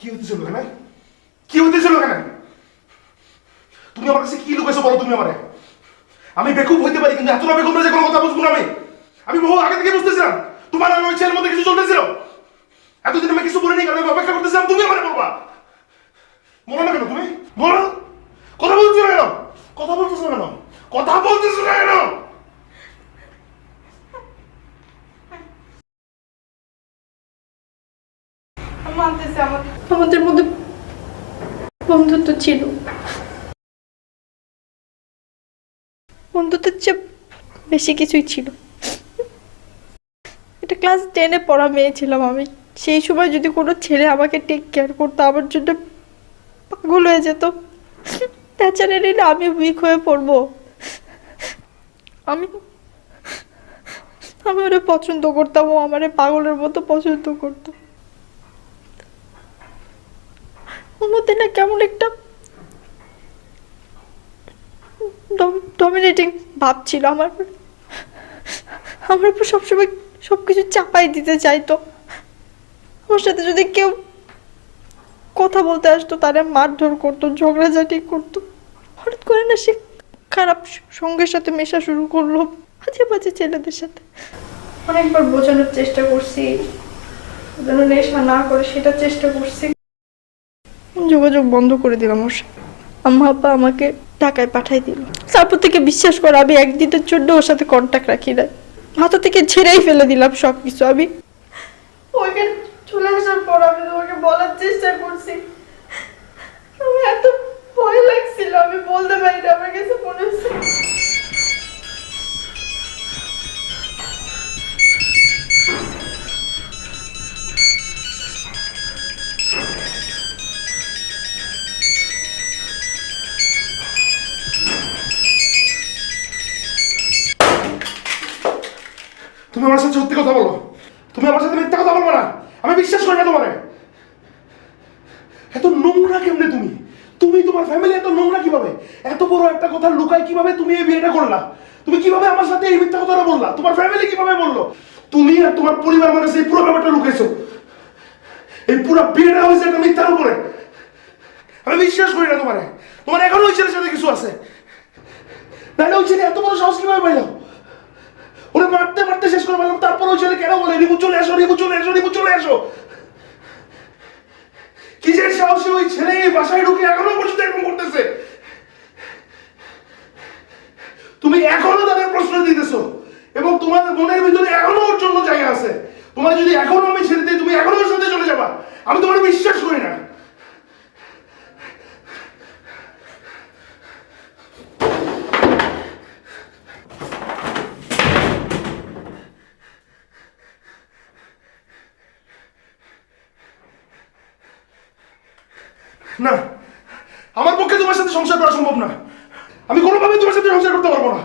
কি হতেছিল এখানে কি হতেছিল এখানে তুমি আমার কাছে কি লুকাইছো বলো তুমি আমারে? আমি বেকুব হইতে পারি, কিন্তু এতটা বেকুব যে কোনো কথা বুঝব না আমি। আমি বহু আগে থেকে বুঝতেছিলাম, তোমার আর ওই ছেলের মধ্যে কিছু চলতেছিল। এতদিন আমি কিছু বলিনি, কারণ আমি অপেক্ষা করতেছিলাম, তুমি আমারে বলবা। বলো না কেন তুমি? বলো। কথা বলছো কেন? কথা বলতেছো না কেন? কথা বলতেছো না কেন? আমাদের মধ্যে বন্ধুত্ব ছিল। বন্ধুত্বের চেয়ে বেশি কিছুই ছিল। এটা ক্লাস টেনে পড়া মেয়ে ছিলাম আমি। সেই সময় যদি কোনো ছেলে আমাকে টেক কেয়ার করতো, আমার জন্য পাগল হয়ে যেত। ন্যাচারালি না, আমি উইক হয়ে পড়ব। আমি আমি ওরা পছন্দ করতাম, ও আমারে পাগলের মতো পছন্দ করতো ওর মধ্যে না কেমন একটা ডমিনেটিং ভাব ছিল আমার। আমার উপর সবসময় সব কিছু চাপাই দিতে চাইতো। আমার সাথে যদি কেউ কথা বলতে আসতো, তারা মারধর করতো, ঝগড়াঝাটি করতো। হঠাৎ করে না সে খারাপ সঙ্গের সাথে মেশা শুরু করল বাজে বাজে ছেলেদের সাথে। অনেকবার বোঝানোর চেষ্টা করছি। যেন নেশা না করে সেটা চেষ্টা করছি। যোগাযোগ বন্ধ করে দিলাম ওর সাথে। আম্মা আব্বা আমাকে ঢাকায় পাঠাই দিল। তারপর থেকে বিশ্বাস করো আমি একদিনের জন্য ওর সাথে কন্ট্যাক্ট রাখি না মাথা থেকে ছেড়েই ফেলে দিলাম সব কিছু আমি ওইখানে চলে আসার পর আমি তোমাকে বলার চেষ্টা করছি। তুমি আমার সাথে সত্যি কথা বলো। তুমি আমার সাথে মিথ্যা কথা বলব না। আমি বিশ্বাস করি না তোমারে। এত নোংরা কেমনে তুমি? তুমি তোমার ফ্যামিলি এত নোংরা কীভাবে? এত বড় একটা কথা লুকায় কীভাবে তুমি এই বিয়েটা করলা? তুমি কীভাবে আমার সাথে এই মিথ্যা কথাটা বললা? তোমার ফ্যামিলি কীভাবে বলল? তুমি আর তোমার পরিবার কাছে এই পুরো ব্যাপারটা লুকাইছো। এই পুরো বিয়েটা হয়েছে একটা মিথ্যার উপরে। আমি বিশ্বাস করি না তোমারে। তোমার এখনও ওই ছেলের সাথে কিছু আছে। নাহলে ওই ছেলে এত বড় সাহস কীভাবে পাইলো? ওরে মারতে মারতে শেষ করে ফেললাম তারপর ওই ছেলে কেন বলে? রিপু চলে আসো রিপু চলে আসো রিপু চলে আসো কি যে সাহসী ওই ছেলে বাসায় ঢুকে এখনও পর্যন্ত এরকম করতেছে? তুমি এখনও তাদের প্রশ্ন দিতেছো এবং তোমার মনের ভিতরে এখনও ওর জন্য জায়গা আছে। তোমার যদি এখনও আমি ছেড়ে দিই, তুমি এখনও ওর সাথে চলে যাবা। আমি তোমার বিশ্বাস করি না। না, আমার পক্ষে তোমার সাথে সংসার করা সম্ভব না। আমি কোনোভাবে তোমার সাথে সংসার করতে পারব না।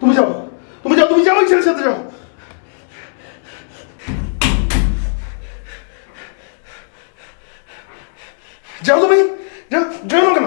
তুমি যাও তুমি যাও তুমি যাও ছেলের সাথে যাও। যাও তুমি, যাও যাও না কেন